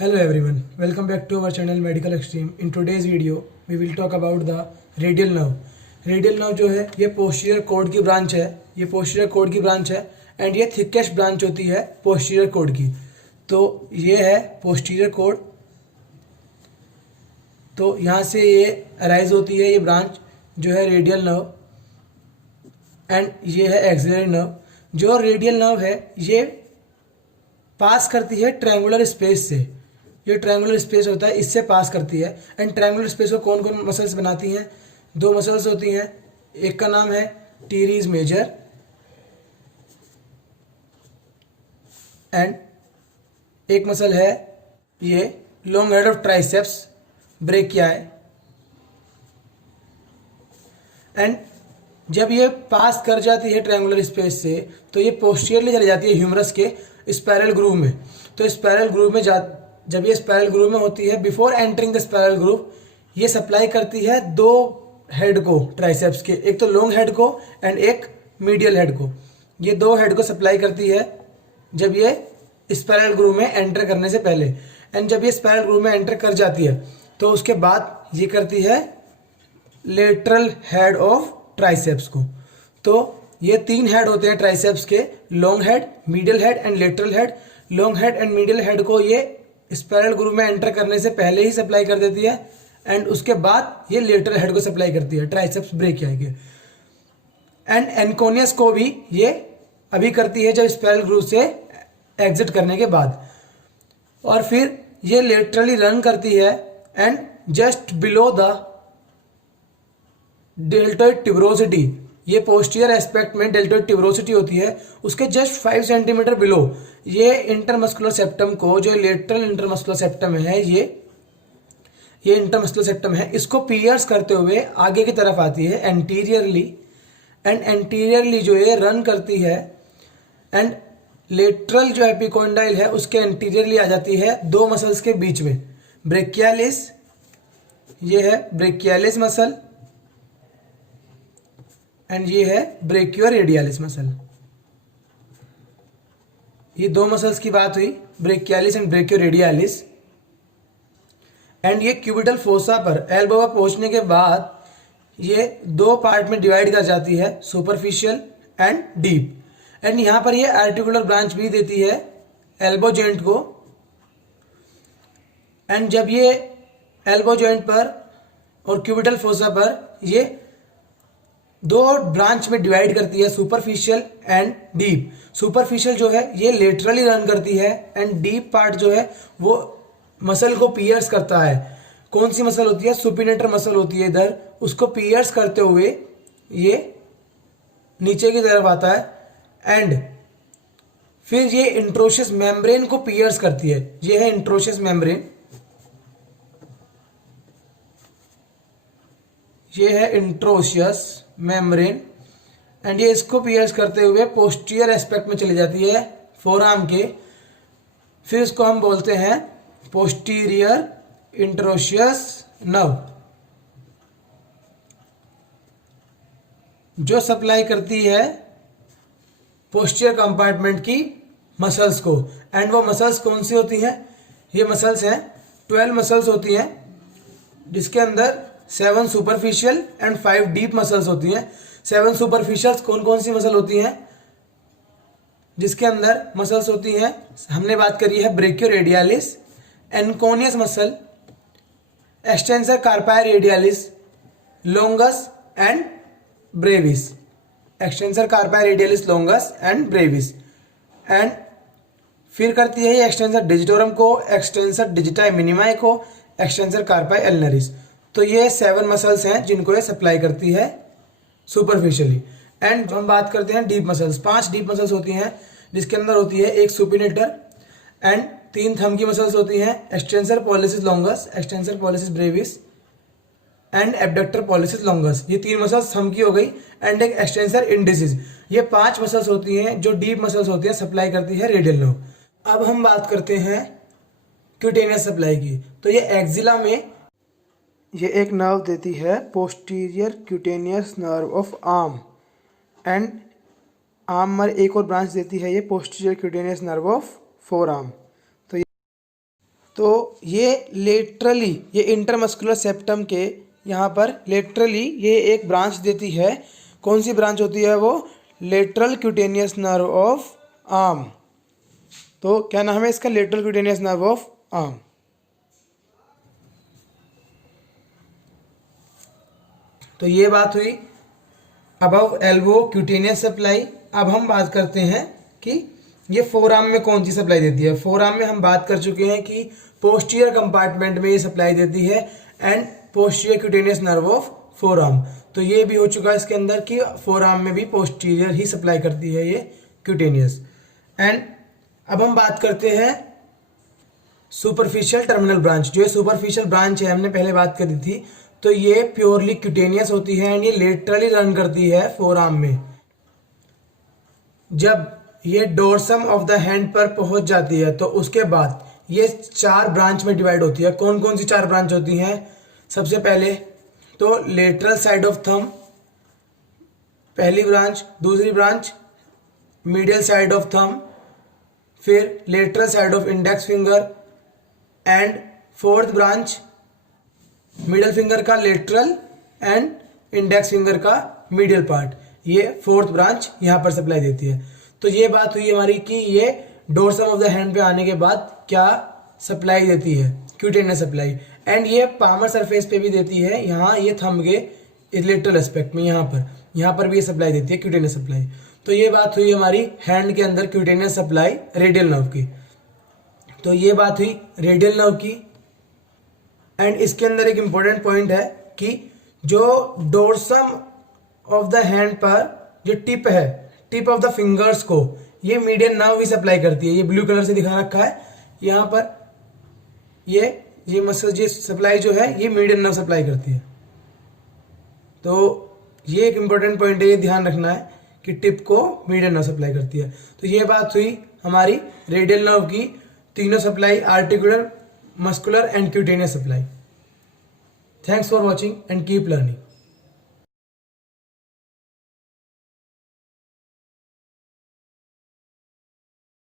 Hello everyone, welcome back to our channel Medical Extreme. In today's video, we will talk about the radial nerve. Radial nerve जो है ये posterior cord की branch है, ये posterior cord की branch है and ये thickest branch होती है पोस्टीरियर कॉर्ड की. तो ये है पोस्टीरियर कॉर्ड. तो यहाँ से ये अराइज होती है ये ब्रांच जो है रेडियल नर्व एंड ये है एक्सिलरी नर्व. जो रेडियल नर्व है ये पास करती है ट्रायंगुलर स्पेस से. ये ट्रायंगुलर स्पेस होता है इससे पास करती है. एंड ट्रायंगुलर स्पेस को कौन कौन मसल्स बनाती हैं? दो मसल्स होती हैं. एक का नाम है टीरीज मेजर एंड एक मसल है ये long head of triceps brachii. And जब ये पास कर जाती है ट्रायंगुलर स्पेस से तो ये पोस्टीरियरली चली जाती है ह्यूमरस के स्पाइरल ग्रूव में. तो स्पाइरल ग्रूव में जब ये स्पाइरल ग्रूव में होती है, before entering the spiral groove ये सप्लाई करती है दो हेड को ट्राइसेप्स के, एक तो लॉन्ग हेड को एंड एक मीडियल हेड को. ये दो हेड को सप्लाई करती है जब ये स्पाइरल ग्रूव में एंटर करने से पहले. एंड जब ये स्पाइरल ग्रूव में एंटर कर जाती है तो उसके बाद ये करती है लेटरल हेड ऑफ ट्राइसेप्स को. तो ये तीन हेड होते हैं ट्राइसेप्स के, long head, medial head and lateral head. Long head and medial head को ये स्पाइरल ग्रूव में एंटर करने से पहले ही सप्लाई कर देती है एंड उसके बाद ये लेटरल हेड को सप्लाई करती है ट्राइसेप्स ब्रेकियाई के. एंड एनकोनियस को भी ये अभी करती है जब स्पाइरल ग्रूव से एग्जिट करने के बाद. और फिर ये लेटरली रन करती है and just below the deltoid tuberosity, ये पोस्टीरियर एस्पेक्ट में डेल्टोइड ट्यूबरोसिटी होती है, उसके जस्ट 5 सेंटीमीटर बिलो ये इंटरमस्कुलर सेप्टम को, जो लेटरल इंटरमस्कुलर सेप्टम है, ये इंटरमस्कुलर सेप्टम है, इसको पियर्स करते हुए आगे की तरफ आती है एंटीरियरली. एंड एंटीरियरली जो ये रन करती है एंड लेटरल जो एपिकोंडाइल है उसके एंटीरियरली आ जाती है दो मसल्स के बीच में. ब्रेकियालिस, ये है ब्रेकियालिस मसल एंड ये है ब्रेकियोरेडियालिस मसल. ये दो मसल्स की बात हुई, ब्रेकियालिस एंड ब्रेकियोरेडियालिस. एंड ये क्यूबिटल फोसा पर एल्बो पर पहुंचने के बाद ये दो पार्ट में डिवाइड कर जाती है, सुपरफिशियल एंड डीप. एंड यहां पर ये आर्टिकुलर ब्रांच भी देती है एल्बो जॉइंट को. एंड जब ये एल्बो जॉइंट पर और क्यूबिटल फोसा पर ये दो ब्रांच में डिवाइड करती है, सुपरफिशियल एंड डीप. सुपरफिशियल जो है ये लेटरली रन करती है एंड डीप पार्ट जो है वो मसल को पियर्स करता है. कौन सी मसल होती है? सुपिनेटर मसल होती है इधर, उसको पियर्स करते हुए ये नीचे की तरफ आता है एंड फिर ये इंट्रोशियस मेम्ब्रेन को पियर्स करती है. ये है इंट्रोशियस मेम्ब्रेन, ये है इंट्रोशियस मेम्ब्रेन एंड ये इसको पियर्स करते हुए पोस्टीरियर एस्पेक्ट में चली जाती है फोरआर्म के. फिर इसको हम बोलते हैं पोस्टीरियर इंट्रोशियस नर्व, जो सप्लाई करती है पोस्टीरियर कंपार्टमेंट की मसल्स को. एंड वो मसल्स कौन सी होती हैं? ये मसल्स हैं 12 मसल्स होती हैं, जिसके अंदर 7 सुपरफिशियल एंड 5 डीप मसल्स होती हैं. 7 सुपरफिशियल्स कौन कौन सी मसल होती हैं? जिसके अंदर मसल्स होती हैं, हमने बात करी है brachioradialis, anconeus muscle, extensor carpi radialis, longus and brevis. Extensor carpi radialis, longus and brevis. And फिर करती है ये एक्सटेंसर डिजिटोरम को, एक्सटेंसर डिजिटाई मिनिमाई को, एक्सटेंसर कार्पाई एल्नरिस. तो ये 7 मसल्स हैं जिनको ये सप्लाई करती है सुपरफिशियली. एंड हम बात करते हैं डीप मसल्स. 5 डीप मसल्स होती हैं, जिसके अंदर होती है एक सुपिनेटर एंड 3 थंब की मसल्स होती हैं, extensor pollicis longus, extensor pollicis brevis and abductor pollicis longus. ये 3 मसल्स थंब की हो गई एंड एक एक्सटेंसर इंडिसिस. ये 5 मसल्स होती हैं जो डीप मसल्स होती हैं, सप्लाई करती है रेडियल नर्व. अब हम बात करते हैं क्यूटेनियस सप्लाई की. तो ये एक्जिला में ये एक नर्व देती है, posterior cutaneous nerve of arm. And arm में एक और ब्रांच देती है ये posterior cutaneous nerve of four arm. तो ये लेटरली, ये इंटरमस्कुलर सेप्टम के यहाँ पर लेटरली ये एक ब्रांच देती है। कौन सी ब्रांच होती है वो? Lateral cutaneous nerve of arm. तो क्या नाम है इसका? Lateral cutaneous nerve of arm. तो ये बात हुई अबव एल्बो क्यूटेनियस सप्लाई। अब हम बात करते हैं कि ये फोर आर्म में कौन सी सप्लाई देती है। फोर आर्म में हम बात कर चुके हैं कि पोस्टीरियर कंपार्टमेंट में ये सप्लाई देती है and posterior cutaneous nerve of four arm. तो ये भी हो चुका है इसके अंदर कि फोर आर्म में भी पोस्टीरियर ही सप्लाई करती है ये क्यूटेनियस। एंड अब हम बात करते हैं सुपरफिशियल टर्मिनल ब्रांच। जो सुपरफिशियल ब्रांच है हमने पहले बात करी थी, तो ये प्योरली क्यूटेनियस होती है एंड ये लेटरली रन करती है फोर आर्म में। जब ये डोर्सम ऑफ द हैंड पर पहुंच जाती है तो उसके बाद ये चार ब्रांच में डिवाइड होती है। कौन कौन सी चार ब्रांच होती हैं? सबसे पहले तो लेटरल साइड ऑफ थंब, पहली ब्रांच। दूसरी branch medial side of thumb, फिर lateral side of index finger and fourth branch middle finger का लेटरल एंड इंडेक्स फिंगर का मीडियल पार्ट। ये फोर्थ ब्रांच यहाँ पर सप्लाई देती है। तो ये बात हुई हमारी कि ये डोर्सम ऑफ द हैंड पे आने के बाद क्या सप्लाई देती है? Cutaneous supply. एंड ये पामर सरफेस पे भी देती है, यहाँ ये थंब के लेटरल एस्पेक्ट में, यहाँ पर भी ये सप्लाई देती है क्यूटेनियस सप्लाई। तो ये बात हुई हमारी हैंड के अंदर क्यूटेनियस सप्लाई रेडियल नर्व की। तो ये बात हुई रेडियल नर्व की। एंड इसके अंदर एक इंपॉर्टेंट पॉइंट है कि जो डोर्सम ऑफ द हैंड पर जो टिप है, टिप ऑफ द फिंगर्स को ये मीडियन नर्व भी सप्लाई करती है। ये ब्लू कलर से दिखा रखा है यहाँ पर, ये मसल, ये सप्लाई जो है ये मीडियन नर्व सप्लाई करती है। तो ये एक इंपॉर्टेंट पॉइंट है, ये ध्यान रखना है कि टिप को मीडियन नर्व सप्लाई करती है। तो ये बात हुई हमारी रेडियल नर्व की तीनों supply, articular, muscular and cutaneous supply. Thanks for watching and keep learning.